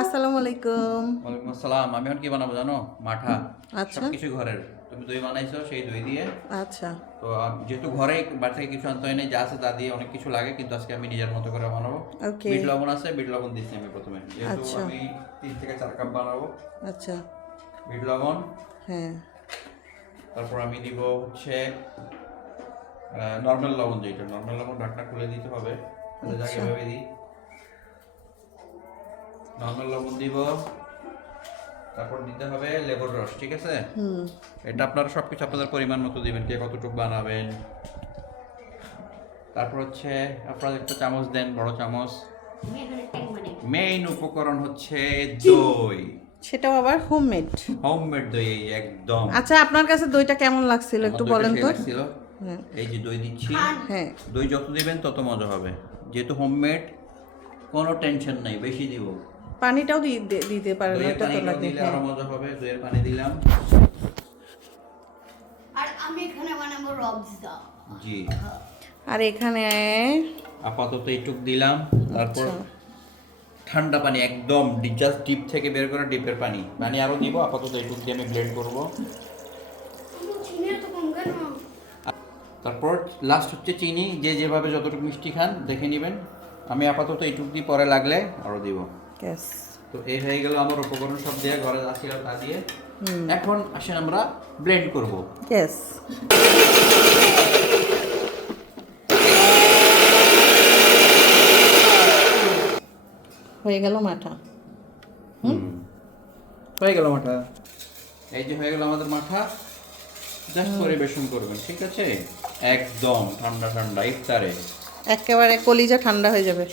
আসসালামু আলাইকুম। ওয়ালাইকুম আসসালাম। আমি এখন কি বানাবো জানো? মাঠা। আচ্ছা সবকিছু ঘরের। তুমি দই বানাইছো, সেই দই দিয়ে। আচ্ছা তো যেহেতু ঘরে বাড়ি থেকে কিছু আনতে হয় না, যা আছে তা দিয়ে অনেক কিছু লাগে, কিন্তু আজকে আমি নিজের মতো করে বানাবো। ওকে বিট লবণ আছে, বিট লবণ দিচ্ছি আমি প্রথমে, যেহেতু আচ্ছা আমি 3 থেকে 4 কাপ বানাবো। আচ্ছা বিট লবণ, হ্যাঁ তারপর আমি দিব হচ্ছে নর্মাল লবণ, যেটা নর্মাল লবণ ঢাকনা খুলে দিতে হবে, যাকে আচ্ছা এভাবে দিই। নর্মাল লবণ দিব, তারপর দিতে হবে লেবুর রস, ঠিক আছে? হুম এটা আপনারা সবকিছু আপনাদের পরিমাণ মতো দিবেন, কে কতটুকু বানাবেন। তারপর হচ্ছে আপনারা একটা চামচ দেন, বড় চামচ। মেইন উপকরণ হচ্ছে দই, সেটাও আবার হোমমেড। হোমমেড দই, একদম। আচ্ছা আপনার কাছে দইটা কেমন লাগছিল আমার একটু দইটা বলেন সেই তো। লাগছিল। হ্যাঁ এই যে দই দিচ্ছি। হ্যাঁ দই যত দিবেন তত মজা হবে, যেহেতু হোমমেড, কোনো টেনশন নাই, বেশি দিব। পানিটাও দিতে পারেন, দইয়ের ওটা তো পানিটাও লাগে। দিলে হ্যাঁ আরো মজা হবে। দইয়ের পানি দিলাম। আর আমি এখানে বানাবো রবজা। জি, আর এখানে আপাতত এইটুক দিলাম। তারপর আচ্ছা ঠান্ডা পানি, একদম জাস্ট ডিপ থেকে বের করা ডিপের পানি। পানি আরো দিব, আপাতত এইটুক দিয়ে আমি ব্লেন্ড করব। চিনি তো কম কেন? তারপর লাস্ট হচ্ছে চিনি, যে যেভাবে যতটুকু মিষ্টি খান দেখে নেবেন। আমি আপাতত এইটুক দিয়ে, পরে লাগলে আরো দিব। গ্যাস তো এই হয়ে গেল আমার উপকরণ সব দিয়ে, ঘরে আসি তা দিয়ে। এখন আসেন আমরা ব্লেন্ড করব। গ্যাস হয়ে গেল মাঠা। হয়ে গেল মাঠা। এই যে হয়ে গেল আমাদের মাঠা। জাস্ট পরিবেশন করবেন, ঠিক আছে? একদম ঠান্ডা ঠান্ডা ইফতারে। একেবারে কলিজা ঠান্ডা হয়ে যাবে।